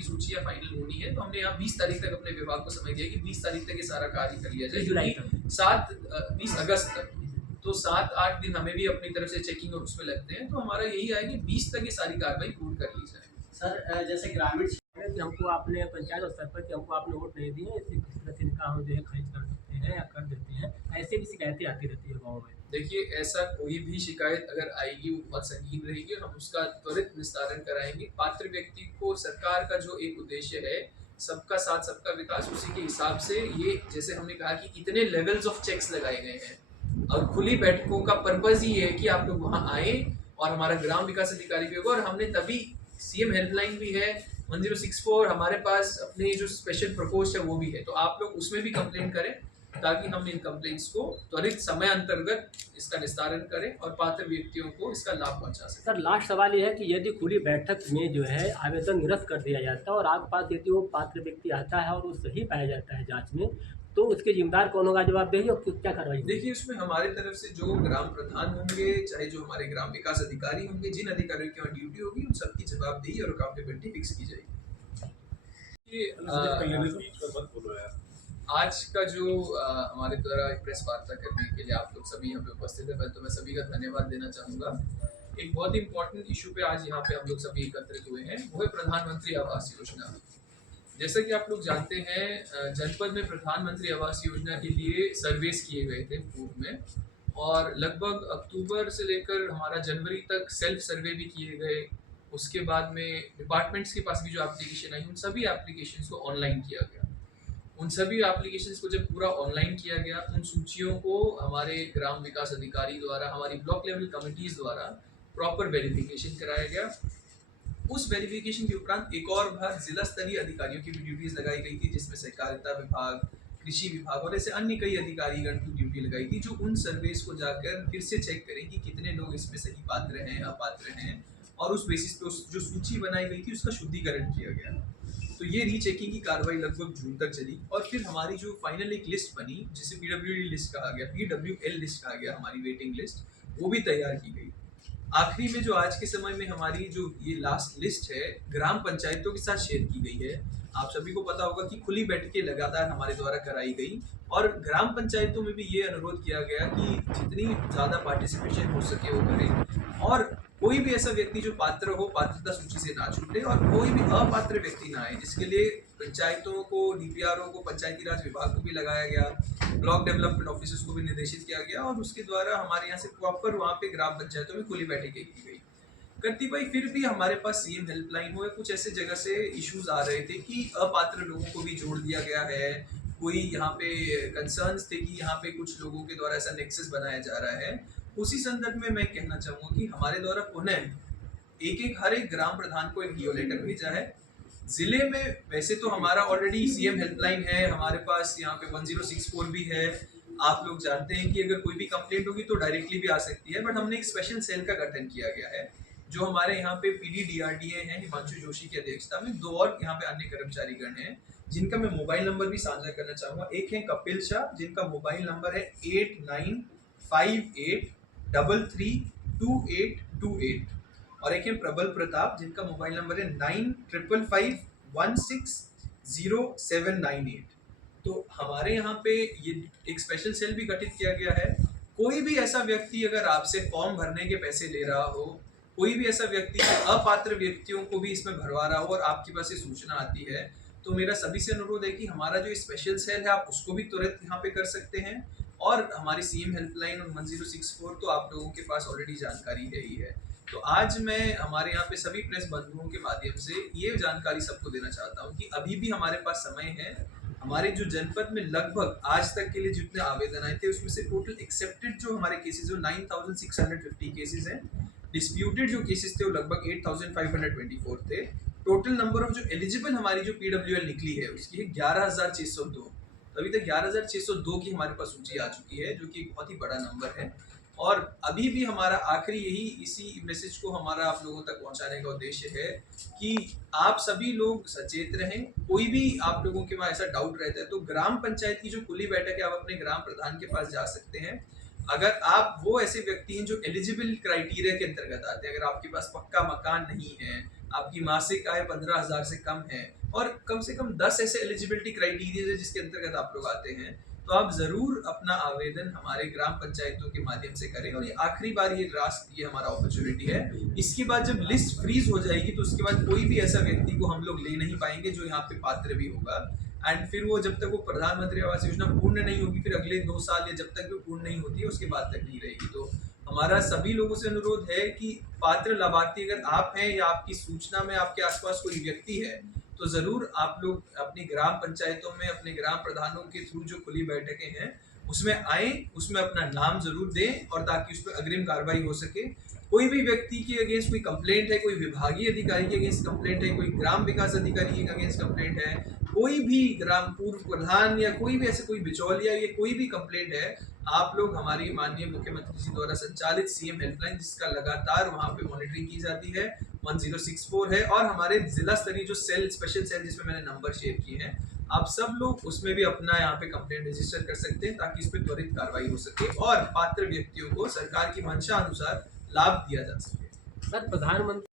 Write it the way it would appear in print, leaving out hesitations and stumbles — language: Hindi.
की सूचियां फाइनल होनी है, तो हमने यहाँ 20 तारीख तक अपने विभाग को समय दिया कि 20 तारीख तक ये सारा कार्य कर लिया जाए, जुलाई तक 20 अगस्त तक। तो 7-8 दिन हमें भी अपनी तरफ से चेकिंग और उसमें लगते हैं, तो हमारा यही है कि 20 तक ये सारी कार्रवाई पूर्ण कर ली जाए। सर जैसे ग्रामीण क्षेत्र में कि हमको आपने पंचायत स्तर पर कि हमको आपने वोट नहीं दिए, इससे किसी तरह से इनका हम जो है खरीद कर सकते हैं या कर देते हैं, ऐसे भी शिकायतें आती रहती है गाँव में। देखिए, ऐसा कोई भी शिकायत अगर आएगी वो बहुत संगीन रहेगी और हम उसका त्वरित निस्तारण कराएंगे। पात्र व्यक्ति को सरकार का जो एक उद्देश्य है, सबका साथ सबका विकास, उसी के हिसाब से ये जैसे हमने कहा कि इतने लेवल्स ऑफ चेक्स लगाए गए हैं और खुली बैठकों का पर्पज ही है कि आप लोग वहाँ आए और हमारा ग्राम विकास अधिकारी भी होगा। और हमने तभी सीएम हेल्पलाइन भी है, 1064 हमारे पास अपने जो स्पेशल प्रकोष्ठ है वो भी है, तो आप लोग उसमें भी कंप्लेंट करें ताकि हम इन कंप्लेंट्स को त्वरित समय अंतर्गत इसका निस्तारण करें और पात्र व्यक्तियों को इसका लाभ पहुंचा सकें। सर लास्ट सवाल ये है कि यदि खुली बैठक में जो है आवेदन निरस्त कर दिया जाता है और आपके पास यदि वो पात्र व्यक्ति आता है और वो सही पाया जाता है जांच में, तो उसके जिम्मेदार कौन होगा, जवाबदेही और क्या कार्रवाई? देखिए, उसमें हमारे तरफ से जो ग्राम प्रधान होंगे, चाहे जो हमारे ग्राम विकास अधिकारी होंगे, जिन अधिकारियों की वहाँ ड्यूटी होगी, उन सबकी जवाबदेही और अकाउंटेबिलिटी फिक्स की जाएगी। आज का जो हमारे द्वारा प्रेस वार्ता करने के लिए आप लोग सभी यहाँ पे उपस्थित है, पहले तो मैं सभी का धन्यवाद देना चाहूँगा। एक बहुत ही इम्पोर्टेंट इशू पे आज यहाँ पे हम लोग सभी एकत्रित हुए हैं, वो है प्रधानमंत्री आवास योजना। जैसा कि आप लोग जानते हैं, जनपद में प्रधानमंत्री आवास योजना के लिए सर्वेस किए गए थे पूर्व में, और लगभग अक्टूबर से लेकर हमारा जनवरी तक सेल्फ सर्वे भी किए गए। उसके बाद में डिपार्टमेंट्स के पास भी जो एप्लीकेशन आई, उन सभी एप्लीकेशंस को ऑनलाइन किया गया। उन सभी एप्लीकेशंस को जब पूरा ऑनलाइन किया गया, उन सूचियों को हमारे ग्राम विकास अधिकारी द्वारा, हमारी ब्लॉक लेवल कमिटीज द्वारा प्रॉपर वेरिफिकेशन कराया गया। उस वेरिफिकेशन के उपरांत एक और बार जिला स्तरीय अधिकारियों की भी ड्यूटीज लगाई गई थी, जिसमें सहकारिता विभाग, कृषि विभाग और ऐसे अन्य कई अधिकारीगण की ड्यूटी लगाई थी, जो उन सर्वेस को जाकर फिर से चेक करें कि कितने लोग इसमें सही पात्र हैं, अपात्र हैं, और उस बेसिस पे उस जो सूची बनाई गई थी उसका शुद्धिकरण किया गया। तो ये रीचेकिंग की कार्रवाई लगभग जून तक चली, और फिर हमारी जो फाइनल एक लिस्ट बनी, जिसे पीडब्ल्यूडी लिस्ट कहा गया, पीडब्ल्यूएल लिस्ट कहा गया, हमारी वेटिंग लिस्ट, वो भी तैयार की गई। आखिरी में जो आज के समय में हमारी जो ये लास्ट लिस्ट है, ग्राम पंचायतों के साथ शेयर की गई है। आप सभी को पता होगा कि खुली बैठकें लगातार हमारे द्वारा कराई गई, और ग्राम पंचायतों में भी ये अनुरोध किया गया कि जितनी ज़्यादा पार्टिसिपेशन हो सके वो करें, और कोई भी ऐसा व्यक्ति जो पात्र हो, पात्रता सूची से ना छूटे, और कोई भी अपात्र व्यक्ति ना आए, जिसके लिए पंचायतों को, डीपीआरओ को, पंचायती राज विभाग को भी लगाया गया, ब्लॉक डेवलपमेंट ऑफिसर्स को भी निर्देशित किया गया, और उसके द्वारा हमारे यहाँ से प्रॉपर वहाँ पे ग्राम पंचायतों में खुली बैठकें की गई। भाई फिर भी हमारे पास सीएम हेल्पलाइन हुए, कुछ ऐसे जगह से इश्यूज आ रहे थे कि अपात्र लोगों को भी जोड़ दिया गया है। कोई यहाँ पे कंसर्न्स थे कि यहाँ पे कुछ लोगों के द्वारा ऐसा नेक्सस बनाया जा रहा है। उसी संदर्भ में मैं कहना चाहूँगा कि हमारे द्वारा पुनः हर एक ग्राम प्रधान को एक डीओ लेटर भेजा है। जिले में वैसे तो हमारा ऑलरेडी सीएम हेल्पलाइन है, हमारे पास यहाँ पे 1064 भी है। आप लोग जानते हैं कि अगर कोई भी कंप्लेंट होगी तो डायरेक्टली भी आ सकती है, बट हमने एक स्पेशल सेल का गठन किया गया है, जो हमारे यहाँ पे पीडी डीआरडीए हैं, हिमांशु जोशी की अध्यक्षता में, 2 और यहाँ पे अन्य कर्मचारीगण हैं, जिनका मैं मोबाइल नंबर भी साझा करना चाहूँगा। एक है कपिल शाह, जिनका मोबाइल नंबर है 8958332828, और एक है प्रबल प्रताप, जिनका मोबाइल नंबर है 9555160798। तो हमारे यहाँ पे ये एक स्पेशल सेल भी गठित किया गया है। कोई भी ऐसा व्यक्ति अगर आपसे फॉर्म भरने के पैसे ले रहा हो, कोई भी ऐसा व्यक्ति अपात्र व्यक्तियों को भी इसमें भरवा रहा हो और आपके पास ये सूचना आती है, तो मेरा सभी से अनुरोध है कि हमारा जो स्पेशल सेल है आप उसको भी तुरंत यहाँ पे कर सकते हैं, और हमारी सीएम हेल्पलाइन और 1064 तो आप लोगों के पास ऑलरेडी जानकारी है ही है। तो आज मैं हमारे यहाँ पे सभी प्रेस बंधुओं के माध्यम से ये जानकारी सबको देना चाहता हूँ कि अभी भी हमारे पास समय है। हमारे जो जनपद में लगभग आज तक के लिए जितने आवेदन आए थे, उसमें से टोटल एक्सेप्टेड जो हमारे केसेस जो 9650 केसेस हैं, डिस्प्यूटेड जो केसेस थे वो लगभग 8524 थे। टोटल नंबर ऑफ जो एलिजिबल हमारी जो पीडब्ल्यूएल निकली है उसकी है 11602। अभी तक 11602 की हमारे पास सूची आ चुकी है, जो कि बहुत ही बड़ा नंबर है। और अभी भी हमारा आखिरी इसी मैसेज को हमारा आप लोगों तक पहुंचाने का उद्देश्य है कि आप सभी लोग सचेत रहें। कोई भी आप लोगों के वहाँ ऐसा डाउट रहता है तो ग्राम पंचायत की जो खुली बैठक है, आप अपने ग्राम प्रधान के पास जा सकते हैं। अगर आप वो ऐसे व्यक्ति हैं जो एलिजिबल क्राइटेरिया के अंतर्गत आते हैं, अगर आपके पास पक्का मकान नहीं है, आपकी मासिक आय 15,000 से कम है और कम से कम 10 ऐसे एलिजिबिलिटी क्राइटेरिया है जिसके अंतर्गत आप लोग आते हैं, तो आप जरूर अपना आवेदन हमारे ग्राम पंचायतों के माध्यम से करें। और ये आखिरी बार ये हमारा अपॉर्चुनिटी है। इसके बाद जब लिस्ट फ्रीज हो जाएगी तो उसके बाद कोई भी ऐसा व्यक्ति को हम लोग ले नहीं पाएंगे जो यहाँ पे पात्र भी होगा। एंड फिर वो जब तक वो प्रधानमंत्री आवास योजना पूर्ण नहीं होगी, फिर अगले 2 साल या जब तक वो पूर्ण नहीं होती है उसके बाद तक नहीं रहेगी। तो हमारा सभी लोगों से अनुरोध है कि पात्र लाभार्थी अगर आप हैं या आपकी सूचना में आपके आसपास कोई व्यक्ति है, तो जरूर आप लोग अपनी ग्राम पंचायतों में अपने ग्राम प्रधानों के थ्रू जो खुली बैठकें हैं उसमें आए, उसमें अपना नाम जरूर दें और ताकि उस पर अग्रिम कार्रवाई हो सके। कोई भी व्यक्ति के अगेंस्ट कोई कंप्लेंट है, कोई विभागीय अधिकारी के अगेंस्ट कंप्लेंट है, कोई ग्राम विकास अधिकारी के अगेंस्ट कंप्लेंट है, कोई भी ग्राम पूर्व प्रधान या कोई भी ऐसे कोई बिचौलिया या कोई भी कंप्लेंट है, आप लोग हमारी माननीय मुख्यमंत्री जी द्वारा संचालित सीएम हेल्पलाइन जिसका लगातार वहां पे मॉनिटरिंग की जाती है 1064 है, और हमारे जिला स्तरीय जो सेल स्पेशल सेल जिसमें मैंने नंबर शेयर किए हैं, आप सब लोग उसमें भी अपना यहाँ पे कंप्लेंट रजिस्टर कर सकते हैं ताकि इस पर त्वरित कार्रवाई हो सके और पात्र व्यक्तियों को सरकार की मंशा अनुसार लाभ दिया जा सके। सर, प्रधानमंत्री